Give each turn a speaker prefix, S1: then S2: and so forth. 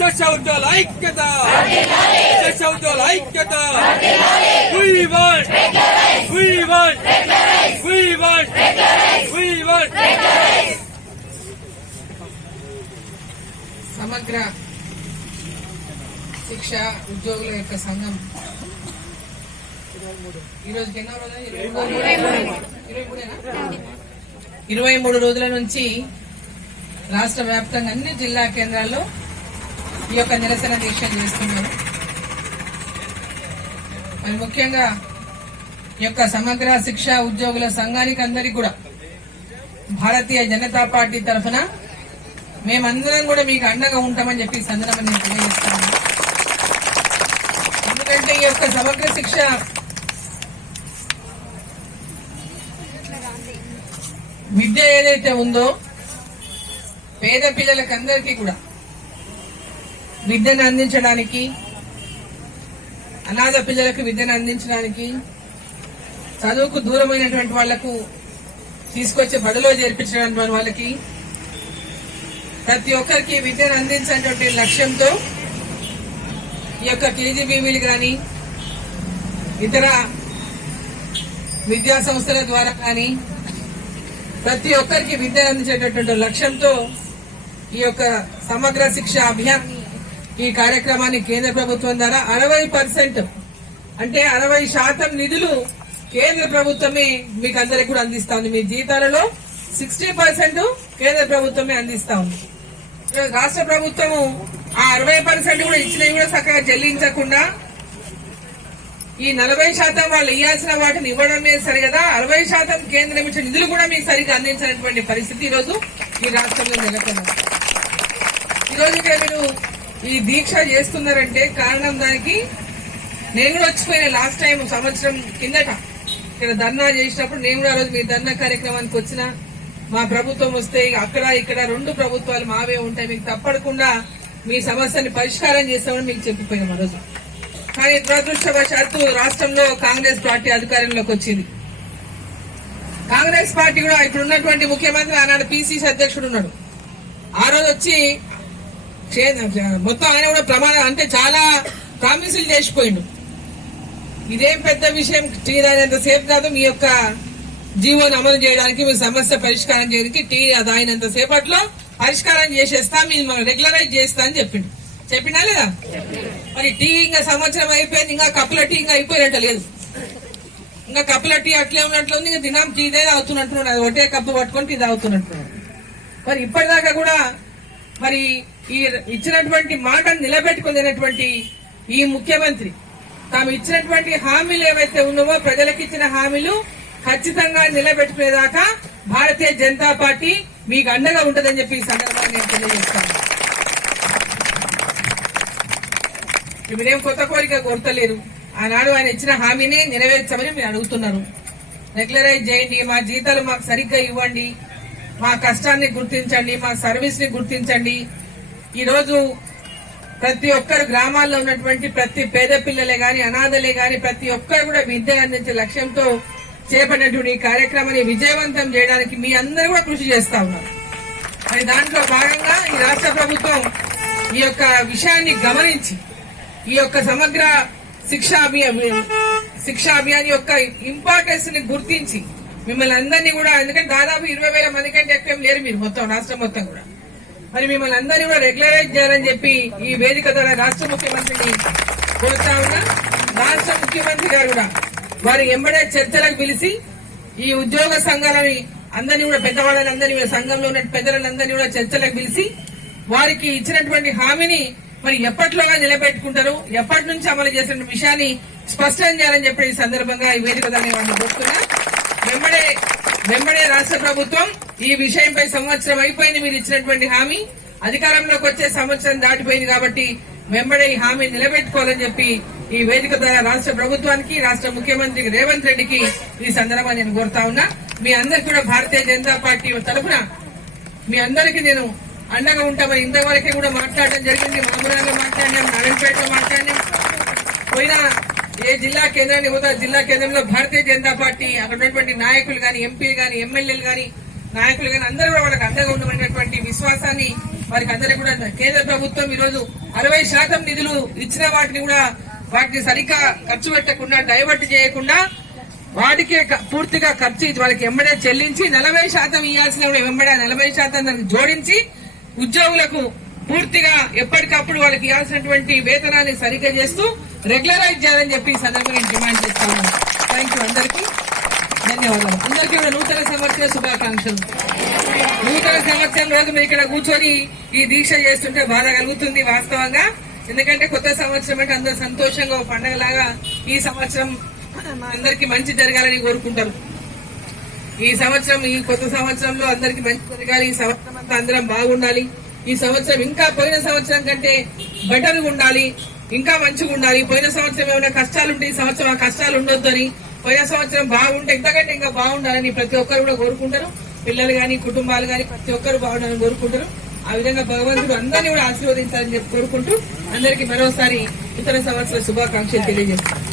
S1: సశౌచాల ఐక్యత! ఐక్యత! We want! We want! We want! We want!
S2: సమగ్ర శిక్ష ఉద్యోగుల యొక్క సంఘం. ఈ ఎన్నో రోజులు? ఇరవై మూడు? ఇరవై మూడు రోజుల నుంచి రాష్ట్ర వ్యాప్తంగా అన్ని జిల్లా కేంద్రాల్లో ఈ యొక్క నిరసన దీక్ష చేస్తున్నారు. మరి ముఖ్యంగా ఈ యొక్క సమగ్ర శిక్ష ఉద్యోగుల సంఘానికి అందరికీ కూడా భారతీయ జనతా పార్టీ తరఫున మేమందరం కూడా మీకు అండగా ఉంటామని చెప్పి సందనం నేను తెలియజేస్తాను ఎందుకంటే ఈ యొక్క సమగ్ర శిక్ష విద్య ఏదైతే ఉందో పేద పిల్లలకందరికీ కూడా విద్యను అందించడానికి అనాథ పిల్లలకు విద్యను అందించడానికి చదువుకు దూరమైనటువంటి వాళ్ళకు తీసుకొచ్చి బడిలో చేర్పించడానికి వాళ్ళకి ప్రతి ఒక్కరికి విద్యను అందించేటువంటి లక్ష్యంతో ఈ యొక్క కేజీబీవీలు కానీ ఇతర విద్యా సంస్థల ద్వారా కానీ ప్రతి ఒక్కరికి విద్యను అందించేటటువంటి లక్ష్యంతో ఈ యొక్క సమగ్ర శిక్ష అభియాన్ ఈ కార్యక్రమాన్ని కేంద్ర ప్రభుత్వం ద్వారా అరవై పర్సెంట్ అంటే అరవై శాతం నిధులు కేంద్ర ప్రభుత్వమే మీకు అందరికి కూడా అందిస్తా ఉంది. మీ జీతాలలో సిక్స్టీ పర్సెంట్ కేంద్ర ప్రభుత్వమే అందిస్తా ఉంది. రాష్ట్ర ప్రభుత్వము ఆ అరవై పర్సెంట్ కూడా ఇచ్చినవి కూడా చక్కగా చెల్లించకుండా ఈ నలభై శాతం వాళ్ళు ఇవ్వాల్సిన వాటిని ఇవ్వడమే సరి కదా. అరవై శాతం కేంద్రం ఇచ్చిన నిధులు కూడా మీకు సరిగ్గా అందించినటువంటి పరిస్థితి ఈరోజు రోజు ఈ రాష్ట్రంలో నెలకొన్నారు ఈ ఇక్కడ మీరు ఈ దీక్ష చేస్తున్నారంటే కారణం దానికి నేను కూడా వచ్చిపోయినా లాస్ట్ టైం సంవత్సరం కిందట. ఇక్కడ ధర్నా చేసినప్పుడు నేను కూడా ఆ రోజు మీ ధర్నా కార్యక్రమానికి వచ్చిన. మా ప్రభుత్వం వస్తే అక్కడ ఇక్కడ రెండు ప్రభుత్వాలు మావే ఉంటాయి. మీకు తప్పకుండా మీ సమస్యని పరిష్కారం చేస్తామని మీకు చెప్పిపోయినాం ఆ రోజు. కానీ దురదృష్టవశాత్తు రాష్ట్రంలో కాంగ్రెస్ పార్టీ అధికారంలోకి వచ్చింది. కాంగ్రెస్ పార్టీ కూడా ఇప్పుడున్నటువంటి ముఖ్యమంత్రి ఆనాడు పిసిసి అధ్యక్షుడు ఉన్నాడు. ఆ రోజు వచ్చి మొత్తం ఆయన కూడా ప్రమాణం అంటే చాలా ప్రామిసులు చేసిపోయిండు. ఇదేం పెద్ద విషయం టీ సేపు కాదు మీ యొక్క జీవోను అమలు చేయడానికి మీ సమస్య పరిష్కారం చేయడానికి టీ అది సేపట్లో పరిష్కారం చేసేస్తా మేము రెగ్యులరైజ్ చేస్తా అని చెప్పిండు. చెప్పినా లేదా? మరి టీ ఇంకా సంవత్సరం అయిపోయింది ఇంకా కప్పుల టీ ఇంకా అయిపోయినట్టు లేదు. ఇంకా కప్పుల టీ అట్లే ఉన్నట్లు ఉంది ఇంకా దినం టీ ఇదే తాగుతున్నట్టున్నాడు. అది ఒకటే కప్పు పట్టుకొని టీ తాగుతున్నట్టున్నాడు. మరి ఇప్పటిదాకా కూడా మరి ఈ ఇచ్చినటువంటి మాటను నిలబెట్టుకునేటువంటి ఈ ముఖ్యమంత్రి తాము ఇచ్చినటువంటి హామీలు ఏవైతే ఉన్నావో ప్రజలకు ఇచ్చిన హామీలు ఖచ్చితంగా నిలబెట్టుకునేదాకా భారతీయ జనతా పార్టీ మీకు అండగా ఉంటుందని చెప్పి ఈ సందర్భంగా నేను తెలియజేస్తాను. మీరేం కొత్త కోరిక కోరతలేరు. ఆనాడు ఆయన ఇచ్చిన హామీని నెరవేర్చమని మీరు అడుగుతున్నారు. రెగ్యులరైజ్ చేయండి మా జీతాలు మాకు సరిగ్గా ఇవ్వండి మా కష్టాన్ని గుర్తించండి మా సర్వీస్ని గుర్తించండి ఈరోజు ప్రతి ఒక్కరు గ్రామాల్లో ఉన్నటువంటి ప్రతి పేద పిల్లలే గాని అనాథలే గాని ప్రతి ఒక్కరు కూడా విద్య అందించే లక్ష్యంతో చేపట్టినటువంటి ఈ కార్యక్రమాన్ని విజయవంతం చేయడానికి మీ అందరూ కూడా కృషి చేస్తా ఉన్నారు. మరి దాంట్లో భాగంగా ఈ రాష్ట్ర ప్రభుత్వం ఈ యొక్క విషయాన్ని గమనించి ఈ యొక్క సమగ్ర శిక్షా అభియాన్ శిక్షా అభియాన్ యొక్క ఇంపార్టెన్స్ని గుర్తించి మిమ్మల్ని అందరినీ కూడా ఎందుకంటే దాదాపు ఇరవై వేల మంది కంటే ఎక్కువ లేరు మీరు మొత్తం రాష్ట్రం మొత్తం కూడా. మరి మిమ్మల్ని అందరినీ కూడా రెగ్యులరైజ్ చేయాలని చెప్పి ఈ వేదిక ద్వారా రాష్ట్ర ముఖ్యమంత్రిని కోరుతా ఉన్నా. రాష్ట్ర ముఖ్యమంత్రి గారు కూడా వారి ఎంబడే చర్చలకు పిలిచి ఈ ఉద్యోగ సంఘాలని అందరినీ కూడా పెద్దవాళ్ళని అందరినీ కూడా సంఘంలో ఉన్న పెద్దలందరినీ కూడా చర్చలకు పిలిచి వారికి ఇచ్చినటువంటి హామీని మరి ఎప్పట్లోగా నిలబెట్టుకుంటారు ఎప్పటి నుంచి అమలు చేసిన విషయాన్ని స్పష్టం చేయాలని చెప్పి ఈ సందర్భంగా ఈ వేదిక దాన్ని వాళ్ళు కోరుతున్నా. వెంబడే వెంబడే రాష్ట్ర ప్రభుత్వం ఈ విషయంపై సంవత్సరం అయిపోయింది మీరు ఇచ్చినటువంటి హామీ. అధికారంలోకి వచ్చే సంవత్సరం దాటిపోయింది కాబట్టి వెంబడే ఈ హామీ నిలబెట్టుకోవాలని చెప్పి ఈ వేదిక ద్వారా రాష్ట్ర ప్రభుత్వానికి రాష్ట్ర ముఖ్యమంత్రి రేవంత్ రెడ్డికి ఈ సందర్భంగా నేను కోరుతా ఉన్నా. మీ అందరికి కూడా భారతీయ జనతా పార్టీ తరఫున మీ అందరికి నేను అండగా ఉంటామని ఇంతవరకే కూడా మాట్లాడడం జరిగింది. మామూలుగా మాట్లాడినాం నారాయణపేటలో మాట్లాడినాం. పోయిన ఏ జిల్లా కేంద్రాన్ని పోతా జిల్లా కేంద్రంలో భారతీయ జనతా పార్టీ అక్కడ ఉన్నటువంటి నాయకులు గాని ఎంపీలు గాని ఎమ్మెల్యేలు గాని నాయకులు కానీ అందరూ కూడా వాళ్ళకి అండగా ఉండమనేటువంటి వారికి అందరికీ కూడా కేంద్ర ప్రభుత్వం ఈ రోజు అరవై శాతం నిధులు ఇచ్చిన వాటిని కూడా వాటిని సరిగ్గా ఖర్చు పెట్టకుండా డైవర్ట్ చేయకుండా వాటికే క- పూర్తిగా ఖర్చు వాళ్ళకి ఎంబడే చెల్లించి నలభై శాతం ఇవ్వాల్సిన కూడా వెంబడే నలభై శాతం దానికి జోడించి ఉద్యోగులకు పూర్తిగా ఎప్పటికప్పుడు వాళ్ళకి ఇవ్వాల్సినటువంటి వేతనాన్ని సరిగ్గా చేస్తూ రెగ్యులరైజ్ చేయాలని చెప్పి ఈ సందర్భంగా నేను డిమాండ్ చేస్తాను థ్యాంక్ యూ అందరికీ. ధన్యవాదాలు. అందరికీ కూడా నూతన సంవత్సర శుభాకాంక్షలు. నూతన సంవత్సరం రోజు మీరు ఇక్కడ కూర్చొని ఈ దీక్ష చేస్తుంటే బాధ కలుగుతుంది వాస్తవంగా. ఎందుకంటే కొత్త సంవత్సరం అంటే అందరు సంతోషంగా ఒక పండగలాగా ఈ సంవత్సరం అందరికి మంచి జరగాలని కోరుకుంటారు. ఈ సంవత్సరం ఈ కొత్త సంవత్సరంలో అందరికి మంచి జరగాలి. ఈ సంవత్సరం అంతా అందరం బాగుండాలి. ఈ సంవత్సరం ఇంకా పోయిన సంవత్సరం కంటే బెటర్ ఉండాలి. ఇంకా మంచిగా ఉండాలి. పోయిన సంవత్సరం ఏమైనా కష్టాలు ఉంటే ఈ సంవత్సరం ఆ కష్టాలు ఉండొద్దని పోయిన సంవత్సరం బాగుంటే ఇంతకంటే ఇంకా బాగుండాలని ప్రతి ఒక్కరు కూడా కోరుకుంటారు. పిల్లలు గాని కుటుంబాలు కానీ ప్రతి ఒక్కరు బాగుండాలని కోరుకుంటారు. ఆ విధంగా భగవంతుడు అందరినీ కూడా ఆశీర్వదించాలని చెప్పి కోరుకుంటూ అందరికీ మరోసారి ఇతర సంవత్సర శుభాకాంక్షలు తెలియజేస్తాను